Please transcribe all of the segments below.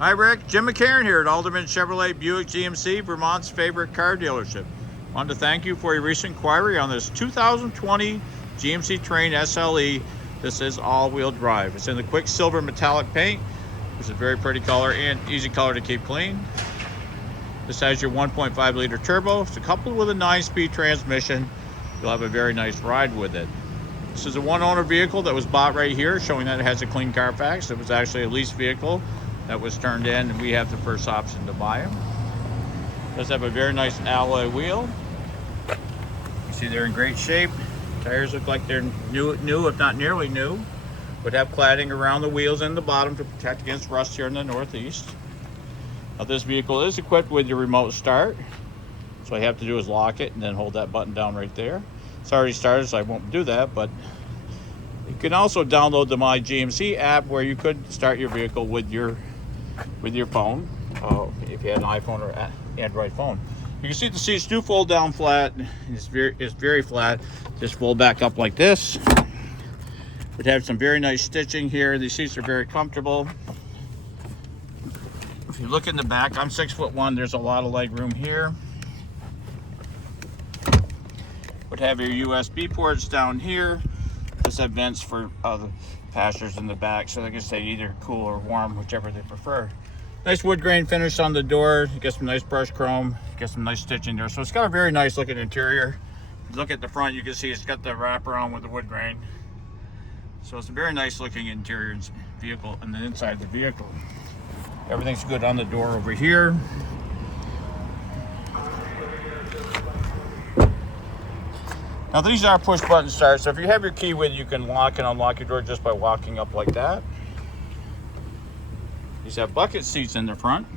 Hi Rick, Jim McCarran here at Alderman Chevrolet Buick GMC, Vermont's favorite car dealership. Wanted to thank you for your recent inquiry on this 2020 GMC Terrain SLE. This is all-wheel drive. It's in the quick silver metallic paint, which is a very pretty color and easy color to keep clean. This has your 1.5 liter turbo. It's coupled with a 9-speed transmission. You'll have a very nice ride with it. This is a one-owner vehicle that was bought right here, showing that it has a clean Carfax. It was actually a lease vehicle that was turned in, and we have the first option to buy them. It does have a very nice alloy wheel. You see they're in great shape. Tires look like they're new if not nearly new. Would have cladding around the wheels and the bottom to protect against rust here in the Northeast. Now this vehicle is equipped with your remote start. So all you have to do is lock it and then hold that button down right there. It's already started, so I won't do that, but you can also download the My GMC app where you could start your vehicle with your phone, if you had an iPhone or Android phone. You can see the seats do fold down flat. It's very flat. Just fold back up like this. Would have some very nice stitching here. These seats are very comfortable. If you look in the back, I'm 6'1". There's a lot of leg room here. Would have your USB ports down here. Just have vents for the passengers in the back, so they can stay either cool or warm, whichever they prefer. Nice wood grain finish on the door. You get some nice brushed chrome. You get some nice stitching there. So it's got a very nice looking interior. If you look at the front, you can see it's got the wraparound with the wood grain. So it's a very nice looking interior vehicle and the inside of the vehicle. Everything's good on the door over here. Now these are push button start, so if you have your key with you, you can lock and unlock your door just by walking up like that. These have bucket seats in the front.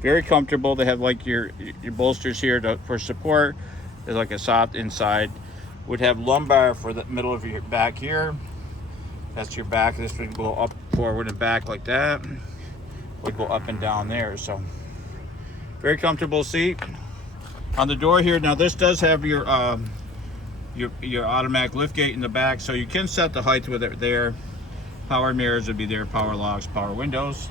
Very comfortable. They have like your bolsters here for support. There's like a soft inside. Would have lumbar for the middle of your back here. That's your back. This would go up, forward, and back like that. Would go up and down there. So very comfortable seat. On the door here, now this does have your automatic lift gate in the back, so you can set the height with it there. Power mirrors would be there, power locks, power windows.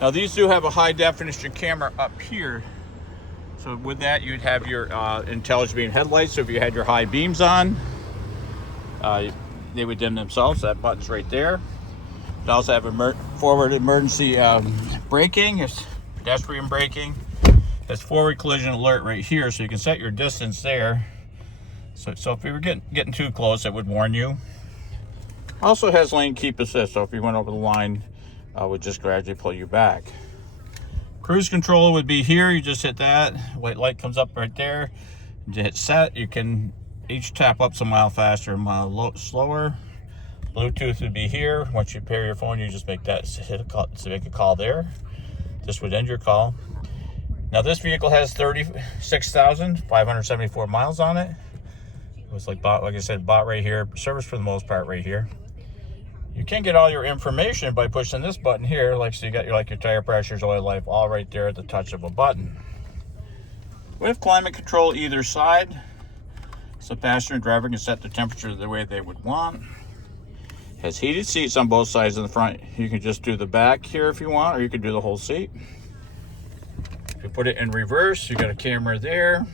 Now these do have a high definition camera up here. So with that, you'd have your intelligent beam headlights. So if you had your high beams on, they would dim themselves. That button's right there. It also have forward emergency braking, it's pedestrian braking. There's forward collision alert right here, so you can set your distance there. So if you were getting too close, it would warn you. Also has lane keep assist, so if you went over the line, it would just gradually pull you back. Cruise control would be here. You just hit that. White light comes up right there. You hit set. You can each tap up a mile faster, a mile slower. Bluetooth would be here. Once you pair your phone, you just make that hit a call to make a call there. This would end your call. Now this vehicle has 36,574 miles on it. It was like I said, bought right here. Serviced for the most part right here. You can get all your information by pushing this button here. So you got your tire pressures, oil life, all right there at the touch of a button. With climate control either side, so passenger and driver can set the temperature the way they would want. Has heated seats on both sides of the front. You can just do the back here if you want, or you can do the whole seat. You put it in reverse, you got a camera there.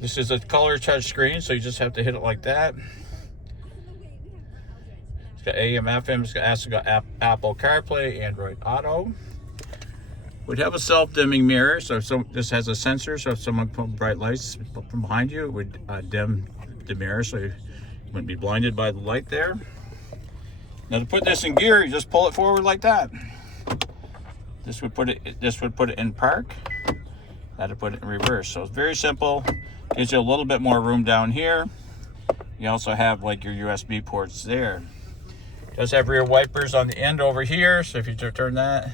This is a color touch screen, so you just have to hit it like that. It's got AM, FM, it's got Apple CarPlay, Android Auto. Would have a self-dimming mirror, so this has a sensor, so if someone put bright lights from behind you, it would dim the mirror, so you wouldn't be blinded by the light there. Now to put this in gear, you just pull it forward like that. This would put it in park. That'd put it in reverse. So it's very simple. Gives you a little bit more room down here. You also have like your USB ports there. It does have rear wipers on the end over here. So if you turn that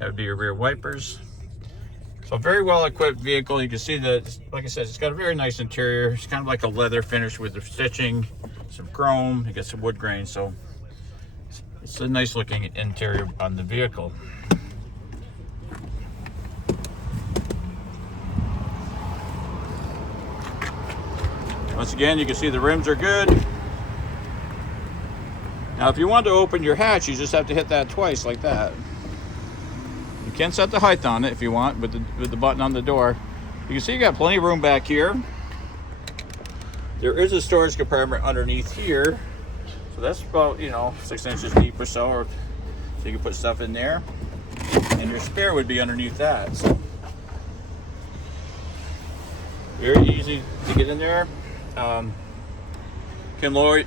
would be your rear wipers. So very well equipped vehicle. You can see that, like I said, it's got a very nice interior. It's kind of like a leather finish with the stitching, some chrome. You get some wood grain. So it's a nice looking interior on the vehicle. Once again, you can see the rims are good. Now, if you want to open your hatch, you just have to hit that twice like that. You can set the height on it if you want with the button on the door. You can see you got plenty of room back here. There is a storage compartment underneath here. So that's about, 6 inches deep or so you can put stuff in there. And your spare would be underneath that. So very easy to get in there. Can lower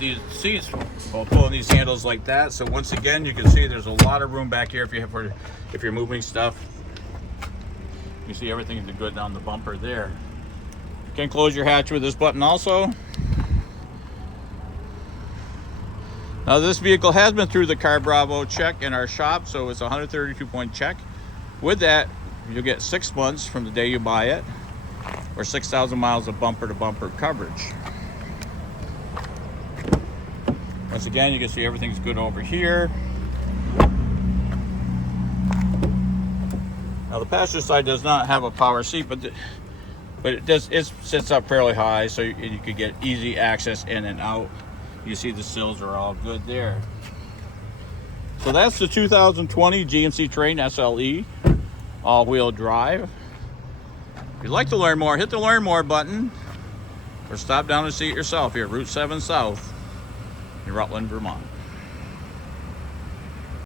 these seats while pulling these handles like that. So once again, you can see there's a lot of room back here if you're moving stuff. You see everything is good down the bumper there. You can close your hatch with this button also. Now this vehicle has been through the Car Bravo check in our shop, so it's a 132-point check. With that, you'll get 6 months from the day you buy it, or 6,000 miles of bumper-to-bumper coverage. Once again, you can see everything's good over here. Now the passenger side does not have a power seat, but it sits up fairly high, so you could get easy access in and out. You see the sills are all good there. So that's the 2020 GMC Terrain SLE all-wheel drive. If you'd like to learn more, hit the Learn More button, or stop down and see it yourself here at Route 7 South in Rutland, Vermont.